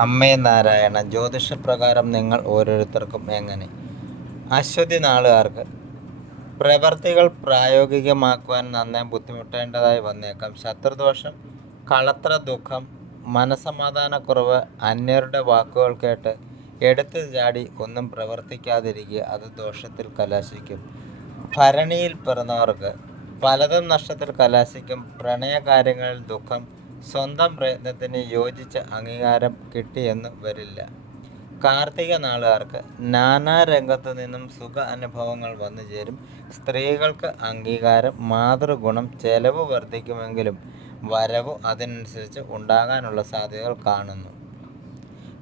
അമ്മേ നാരായണ ജ്യോതിഷപ്രകാരം നിങ്ങൾ ഓരോരുത്തർക്കും എങ്ങനെ? അശ്വതി നാളുകാർക്ക് പ്രവർത്തികൾ പ്രായോഗികമാക്കുവാൻ നന്നേ ബുദ്ധിമുട്ടേണ്ടതായി വന്നേക്കാം. ശത്രുദോഷം കളത്ര ദുഃഖം മനസമാധാനക്കുറവ് അന്യരുടെ വാക്കുകൾ കേട്ട് എടുത്തു ചാടി ഒന്നും പ്രവർത്തിക്കാതിരിക്കുക അത് ദോഷത്തിൽ കലാശിക്കും. ഭരണിയിൽ പിറന്നവർക്ക് പലതും നഷ്ടത്തിൽ കലാശിക്കും. പ്രണയകാര്യങ്ങളിൽ ദുഃഖം സ്വന്തം പ്രയത്നത്തിന് യോജിച്ച അംഗീകാരം കിട്ടിയെന്ന് വരില്ല. കാർത്തിക നാളുകാർക്ക് നാനാ രംഗത്തു നിന്നും സുഖ അനുഭവങ്ങൾ വന്നു ചേരും. സ്ത്രീകൾക്ക് അംഗീകാരം മാതൃഗുണം ചെലവ് വർദ്ധിക്കുമെങ്കിലും വരവ് അതിനനുസരിച്ച് ഉണ്ടാകാനുള്ള സാധ്യതകൾ കാണുന്നു.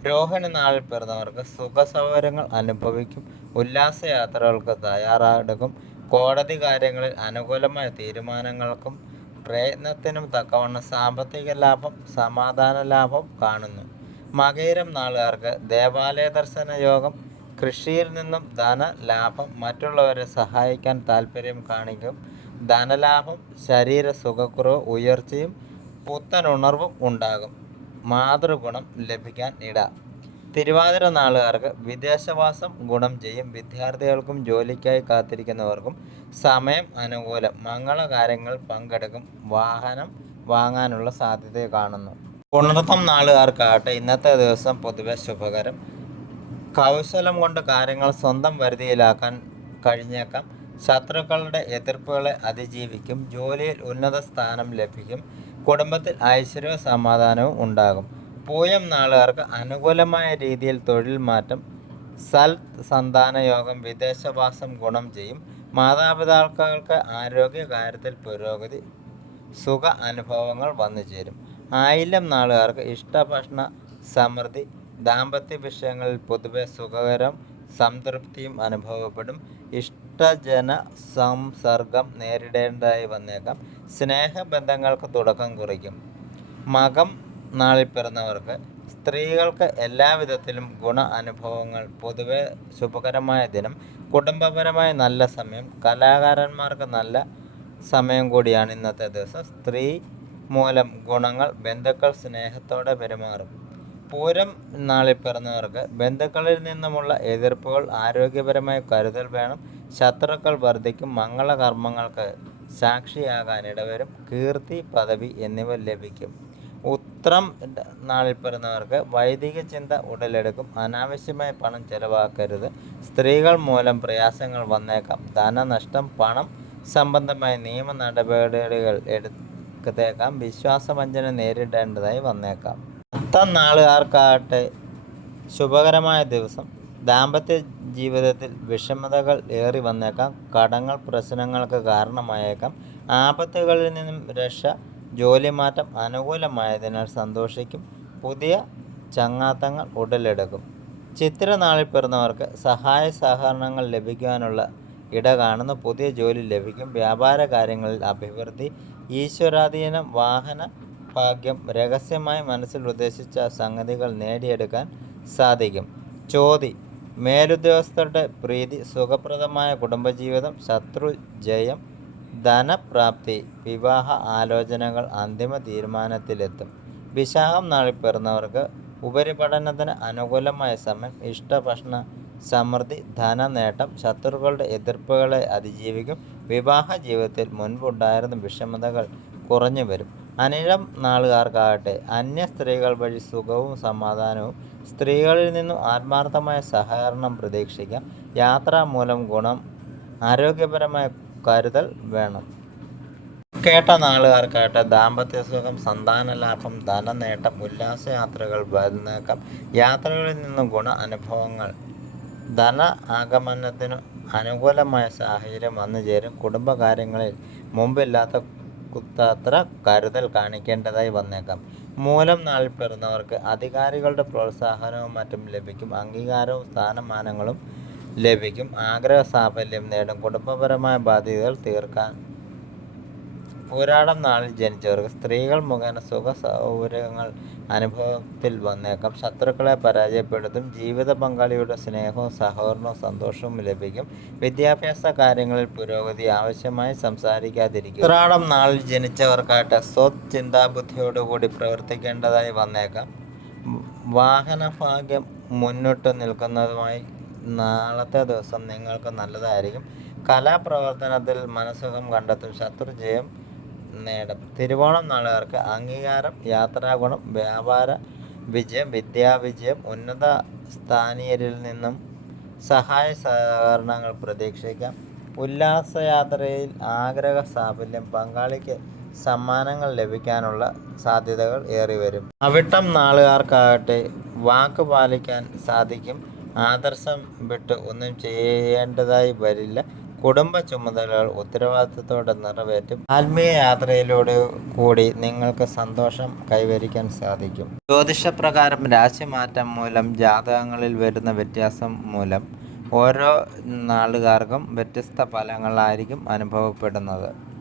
രോഹിണി നാളിൽ പിറന്നവർക്ക് സുഖ സൗകര്യങ്ങൾ അനുഭവിക്കും. ഉല്ലാസയാത്രകൾക്ക് തയ്യാറെടുക്കും. കോടതി കാര്യങ്ങളിൽ അനുകൂലമായ തീരുമാനങ്ങൾക്കും പ്രയത്നത്തിനും തക്കവണ്ണം സാമ്പത്തിക ലാഭം സമാധാന ലാഭം കാണുന്നു. മകയിരം നാളുകാർക്ക് ദേവാലയ ദർശന യോഗം കൃഷിയിൽ നിന്നും ധന ലാഭം മറ്റുള്ളവരെ സഹായിക്കാൻ താല്പര്യം കാണിക്കും. ധനലാഭം ശരീര സുഖക്കുറവ് ഉയർച്ചയും പുത്തനുണർവും ഉണ്ടാകും. മാതൃഗുണം ലഭിക്കാൻ ഇട. തിരുവാതിര നാളുകാർക്ക് വിദേശവാസം ഗുണം ചെയ്യും. വിദ്യാർത്ഥികൾക്കും ജോലിക്കായി കാത്തിരിക്കുന്നവർക്കും സമയം അനുകൂലം. മംഗളകാര്യങ്ങൾ പങ്കെടുക്കും. വാഹനം വാങ്ങാനുള്ള സാധ്യത കാണുന്നു. പുണർത്തം നാളുകാർക്കാകട്ടെ. ഇന്നത്തെ ദിവസം പൊതുവെ ശുഭകരം. കൗശലം കൊണ്ട് കാര്യങ്ങൾ സ്വന്തം വരുതിയിലാക്കാൻ കഴിഞ്ഞേക്കാം. ശത്രുക്കളുടെ എതിർപ്പുകളെ അതിജീവിക്കും. ജോലിയിൽ ഉന്നത സ്ഥാനം ലഭിക്കും. കുടുംബത്തിൽ ഐശ്വര്യവും സമാധാനവും ഉണ്ടാകും. പൂയം നാളുകാർക്ക് അനുകൂലമായ രീതിയിൽ തൊഴിൽ മാറ്റം സൽ സന്താന യോഗം വിദേശവാസം ഗുണം ചെയ്യും മാതാപിതാക്കൾക്ക് ആരോഗ്യ കാര്യത്തിൽ പുരോഗതി സുഖ അനുഭവങ്ങൾ വന്നു ചേരും. ആയില്യം നാളുകാർക്ക് ഇഷ്ടഭക്ഷണ സമൃദ്ധി ദാമ്പത്യ വിഷയങ്ങളിൽ പൊതുവെ സുഖകരം സംതൃപ്തിയും അനുഭവപ്പെടും. ഇഷ്ടജന സംസർഗം നേരിടേണ്ടതായി വന്നേക്കാം. സ്നേഹബന്ധങ്ങൾക്ക് തുടക്കം കുറിക്കും. മകം നാളിൽ പിറന്നവർക്ക് സ്ത്രീകൾക്ക് എല്ലാവിധത്തിലും ഗുണ അനുഭവങ്ങൾ പൊതുവെ ശുഭകരമായ ദിനം കുടുംബപരമായ നല്ല സമയം കലാകാരന്മാർക്ക് നല്ല സമയം കൂടിയാണ് ഇന്നത്തെ ദിവസം. സ്ത്രീ മൂലം ഗുണങ്ങൾ ബന്ധുക്കൾ സ്നേഹത്തോടെ പെരുമാറും. പൂരം നാളിൽ പിറന്നവർക്ക് ബന്ധുക്കളിൽ നിന്നുമുള്ള എതിർപ്പുകൾ ആരോഗ്യപരമായ കരുതൽ വേണം. ശത്രുക്കൾ വർദ്ധിക്കും. മംഗളകർമ്മങ്ങൾക്ക് സാക്ഷിയാകാൻ ഇടവരും. കീർത്തി പദവി എന്നിവ ലഭിക്കും. ഉത്രം നാളിൽ പിറന്നവർക്ക് വൈദിക ചിന്ത ഉടലെടുക്കും. അനാവശ്യമായ പണം ചെലവാക്കരുത്. സ്ത്രീകൾ മൂലം പ്രയാസങ്ങൾ വന്നേക്കാം. ധനനഷ്ടം പണം സംബന്ധമായ നിയമ നടപടികൾ എടുത്തേക്കാം വിശ്വാസവഞ്ചന നേരിടേണ്ടതായി വന്നേക്കാം. പത്താം നാളുകാർക്കാകട്ടെ ശുഭകരമായ ദിവസം. ദാമ്പത്യ ജീവിതത്തിൽ വിഷമതകൾ ഏറി വന്നേക്കാം. കടങ്ങൾ പ്രശ്നങ്ങൾക്ക് കാരണമായേക്കാം. ആപത്തുകളിൽ നിന്നും രക്ഷ ജോലിമാറ്റം അനുകൂലമായതിനാൽ സന്തോഷിക്കും. പുതിയ ചങ്ങാത്തങ്ങൾ ഉടലെടുക്കും. ചിത്രനാളിൽ പിറന്നവർക്ക് സഹായ സഹകരണങ്ങൾ ലഭിക്കുവാനുള്ള ഇട കാണുന്ന. പുതിയ ജോലി ലഭിക്കും. വ്യാപാര കാര്യങ്ങളിൽ അഭിവൃദ്ധി. ഈശ്വരാധീനം വാഹന ഭാഗ്യം രഹസ്യമായി മനസ്സിൽ ഉദ്ദേശിച്ച സംഗതികൾ നേടിയെടുക്കാൻ സാധിക്കും. ചോതി. മേലുദ്യോഗസ്ഥരുടെ പ്രീതി സുഖപ്രദമായ കുടുംബജീവിതം ശത്രു ജയം ധനപ്രാപ്തി വിവാഹ ആലോചനകൾ അന്തിമ തീരുമാനത്തിലെത്തും. വിശാഖം നാളിൽ പിറന്നവർക്ക് ഉപരിപഠനത്തിന് അനുകൂലമായ സമയം ഇഷ്ടഭക്ഷണ സമൃദ്ധി ധനനേട്ടം ശത്രുക്കളുടെ എതിർപ്പുകളെ അതിജീവിക്കും. വിവാഹ ജീവിതത്തിൽ മുൻപുണ്ടായിരുന്ന വിഷമതകൾ കുറഞ്ഞു വരും. അനിഴം നാളുകാർക്കാകട്ടെ അന്യ സ്ത്രീകൾ വഴി സുഖവും സമാധാനവും സ്ത്രീകളിൽ നിന്നും ആത്മാർത്ഥമായ സഹകരണം പ്രതീക്ഷിക്കാം. യാത്രാ മൂലം ഗുണം ആരോഗ്യപരമായ കരുതൽ വേണം. കേട്ട നാളുകാർക്കായിട്ട് ദാമ്പത്യ സുഖം സന്താന ലാഭം ധനനേട്ടം ഉല്ലാസയാത്രകൾ വരുന്നേക്കം യാത്രകളിൽ നിന്നും ഗുണ അനുഭവങ്ങൾ. ധന ആഗമനത്തിനു അനുകൂലമായ സാഹചര്യം വന്നു ചേരും. കുടുംബകാര്യങ്ങളിൽ മുമ്പില്ലാത്ത കുത്താത്ര കരുതൽ കാണിക്കേണ്ടതായി വന്നേക്കാം. മൂലം നാളിൽ പിറന്നവർക്ക് അധികാരികളുടെ പ്രോത്സാഹനവും മറ്റും ലഭിക്കും. അംഗീകാരവും സ്ഥാനമാനങ്ങളും ലഭിക്കും. ആഗ്രഹ സാഫല്യം നേടും. കുടുംബപരമായ ബാധ്യതകൾ തീർക്കാൻ പോരാടം നാളിൽ ജനിച്ചവർക്ക് സ്ത്രീകൾ മുഖേന സുഖ സൗകര്യങ്ങൾ അനുഭവത്തിൽ വന്നേക്കാം. ശത്രുക്കളെ പരാജയപ്പെടുത്തും. ജീവിത പങ്കാളിയുടെ സ്നേഹവും സഹകരണവും സന്തോഷവും ലഭിക്കും. വിദ്യാഭ്യാസ കാര്യങ്ങളിൽ പുരോഗതി ആവശ്യമായി സംസാരിക്കാതിരിക്കും ഉത്രാടം നാളിൽ ജനിച്ചവർക്കായിട്ട് സ്വത് ചിന്താബുദ്ധിയോടുകൂടി പ്രവർത്തിക്കേണ്ടതായി വന്നേക്കാം. വാഹനഭാഗ്യം മുന്നിട്ട് നിൽക്കുന്നതുമായി നാളത്തെ ദിവസം നിങ്ങൾക്ക് നല്ലതായിരിക്കും. കലാപ്രവർത്തനത്തിൽ മനസ്സുഖം കണ്ടെത്തും. ശത്രുജയം നേടും. തിരുവോണം നാളുകാർക്ക് അംഗീകാരം യാത്രാഗുണം വ്യാപാര വിജയം വിദ്യാവിജയം ഉന്നത സ്ഥാനീയരിൽ നിന്നും സഹായ സഹകരണങ്ങൾ പ്രതീക്ഷിക്കാം. ഉല്ലാസയാത്രയിൽ ആഗ്രഹ സാഫല്യം പങ്കാളിക്ക് സമ്മാനങ്ങൾ ലഭിക്കാനുള്ള സാധ്യതകൾ ഏറി വരും അവിട്ടം നാളുകാർക്കാകട്ടെ വാക്ക് പാലിക്കാൻ സാധിക്കും. ആദർശം വിട്ട് ഒന്നും ചെയ്യേണ്ടതായി വരില്ല. കുടുംബ ചുമതലകൾ ഉത്തരവാദിത്തത്തോടെ നിറവേറ്റും. ആത്മീയ യാത്രയിലൂടെ കൂടി നിങ്ങൾക്ക് സന്തോഷം കൈവരിക്കാൻ സാധിക്കും. ജ്യോതിഷപ്രകാരം രാശിമാറ്റം മൂലം ജാതകങ്ങളിൽ വരുന്ന വ്യത്യാസം മൂലം ഓരോ നാളുകാർക്കും വ്യത്യസ്ത ഫലങ്ങളായിരിക്കും അനുഭവപ്പെടുന്നത്.